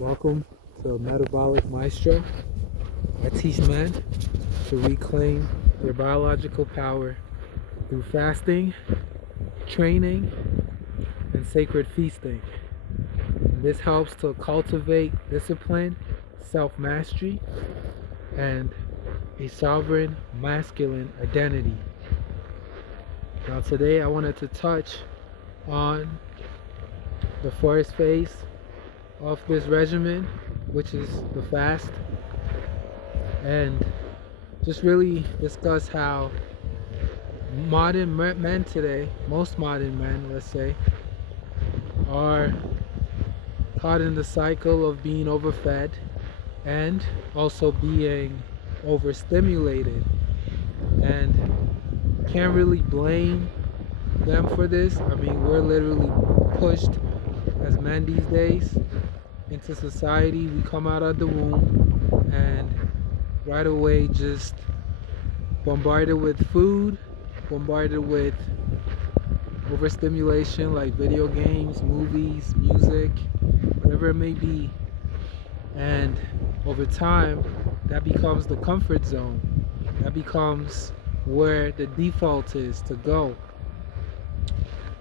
Welcome to Metabolic Maestro. I teach men to reclaim their biological power through fasting, training, and sacred feasting. This helps to cultivate discipline, self-mastery, and a sovereign masculine identity. Now today I wanted to touch on the first phase of this regimen, which is the fast, and just really discuss how modern men today, most modern men, let's say, are caught in the cycle of being overfed and also being overstimulated, and can't really blame them for this. I mean, we're literally pushed as men these days into society. We come out of the womb and right away just bombarded with food, bombarded with overstimulation like video games, movies, music, whatever it may be. And over time, that becomes the comfort zone. That becomes where the default is to go.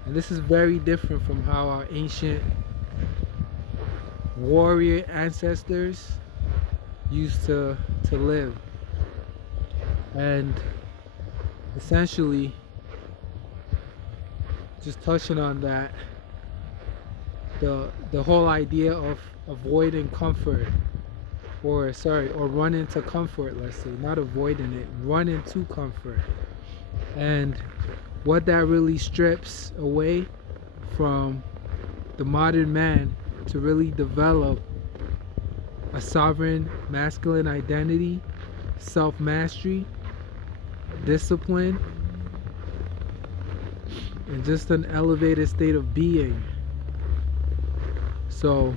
And this is very different from how our ancient warrior ancestors used to live. And essentially, just touching on that, the whole idea of avoiding comfort, or running to comfort, let's say, not avoiding it, running to comfort. And what that really strips away from the modern man to really develop a sovereign masculine identity, self-mastery, discipline, and just an elevated state of being. So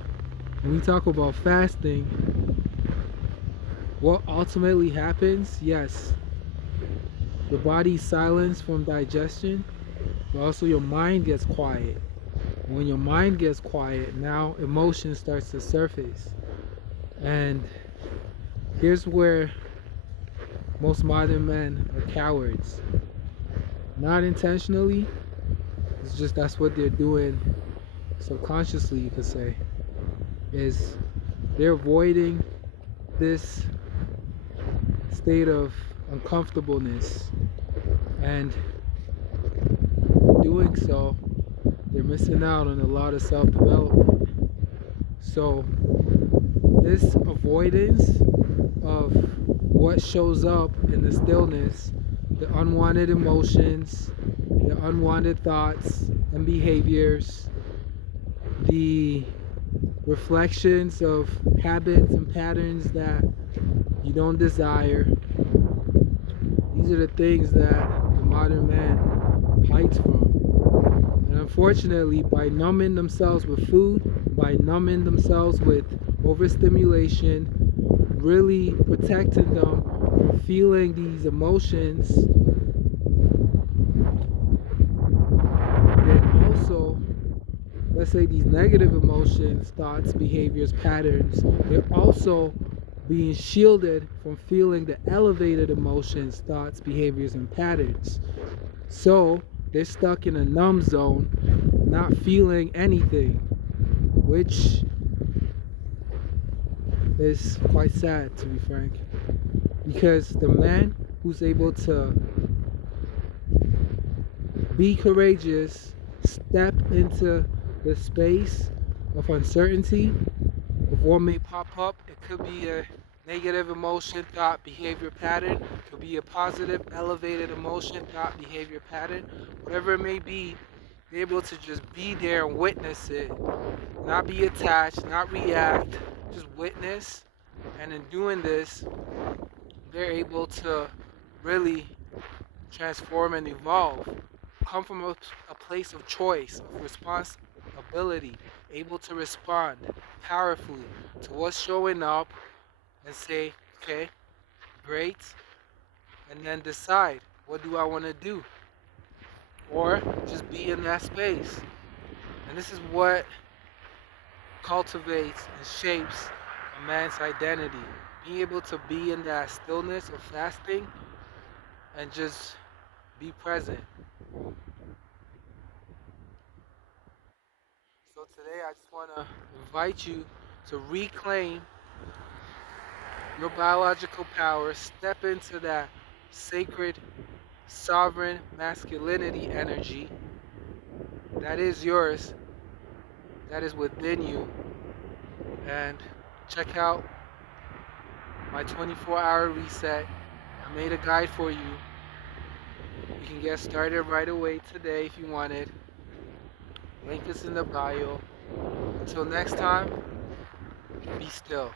when we talk about fasting, what ultimately happens, yes, your body's silenced from digestion, but also your mind gets quiet. When your mind gets quiet, now emotion starts to surface. And here's where most modern men are cowards. Not intentionally, it's just that's what they're doing subconsciously, you could say, is they're avoiding this state of uncomfortableness, and in doing so, they're missing out on a lot of self-development. So this avoidance of what shows up in the stillness, the unwanted emotions, the unwanted thoughts and behaviors, the reflections of habits and patterns that you don't desire, these are the things that the modern man hides from. And unfortunately, by numbing themselves with food, by numbing themselves with overstimulation, really protecting them from feeling these emotions, then also, let's say these negative emotions, thoughts, behaviors, patterns, they're also being shielded from feeling the elevated emotions, thoughts, behaviors, and patterns. So they're stuck in a numb zone, not feeling anything, which is quite sad, to be frank. Because the man who's able to be courageous, step into the space of uncertainty, of what may pop up. It could be a negative emotion, thought, behavior pattern. It could be a positive, elevated emotion, thought, behavior pattern. Whatever it may be, be able to just be there and witness it. Not be attached, not react, just witness. And in doing this, they're able to really transform and evolve. Come from a place of choice, of responsibility, able to respond powerfully to what's showing up and say, okay, great, and then decide, what do I want to do? Or just be in that space. And this is what cultivates and shapes a man's identity. Being able to be in that stillness of fasting and just be present. So today I just want to invite you to reclaim your biological power, step into that sacred, sovereign masculinity energy that is yours, that is within you, and check out my 24-hour reset. I made a guide for you. You can get started right away today if you wanted. Link is in the bio. Until next time, be still.